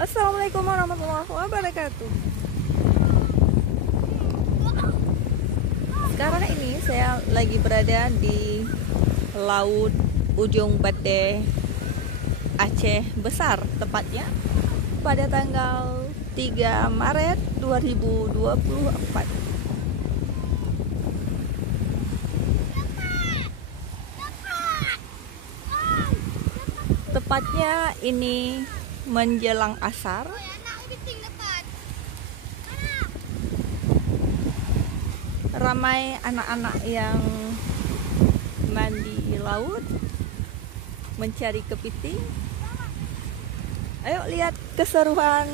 Assalamualaikum warahmatullahi wabarakatuh. Sekarang ini saya lagi berada di Laut Ujung Bade, Aceh Besar, tepatnya pada tanggal 3 Maret 2024. Tepatnya ini menjelang asar. Ramai anak-anak yang mandi laut, mencari kepiting. Ayo lihat keseruan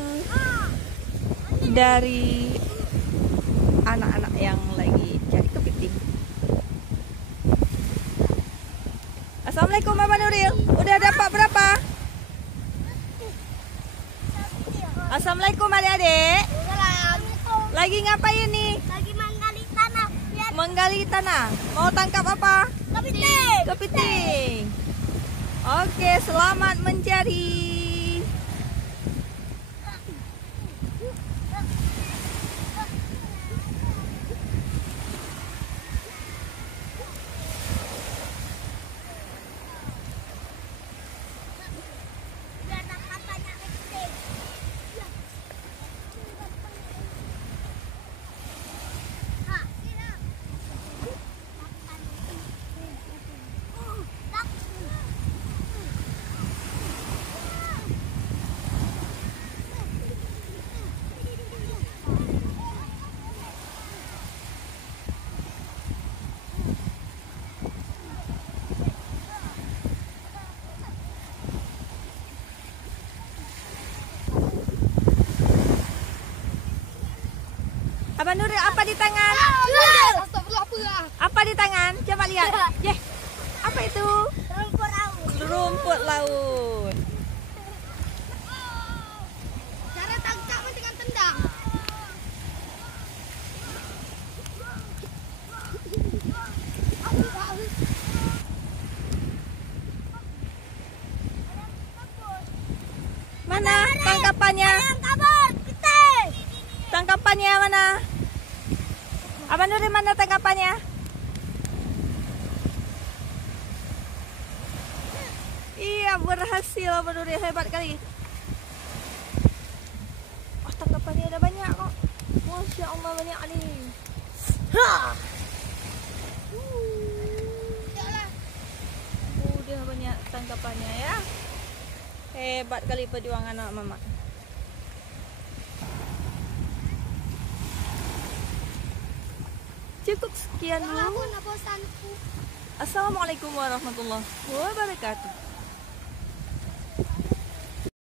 dari anak-anak yang lagi cari kepiting. Assalamualaikum Abang Nuril. Udah dapat berapa? Assalamualaikum adik-adik. Lagi ngapain nih? Lagi menggali tanah. Menggali tanah. Mau tangkap apa? Kepiting. Kepiting. Oke, selamat mencari. Biar dapat banyak kepiting. Abang Nuril, apa di tangan? Apa di tangan? Coba lihat. Yeh. Apa itu? Rumput laut. Rumput laut. Cara tangkapnya dengan tendang. Mana tangkapannya? Kabur, kepiting. Tangkapannya mana? Abang Nuril, mana tangkapannya? Iya, berhasil Abang Nuril, hebat kali. Oh, tangkapannya ada banyak kok. Masya Allah, banyak nih. Udah banyak tangkapannya ya. Hebat kali perjuangan anak mama. Cukup sekian dulu. Bosanku. Assalamualaikum warahmatullahi wabarakatuh.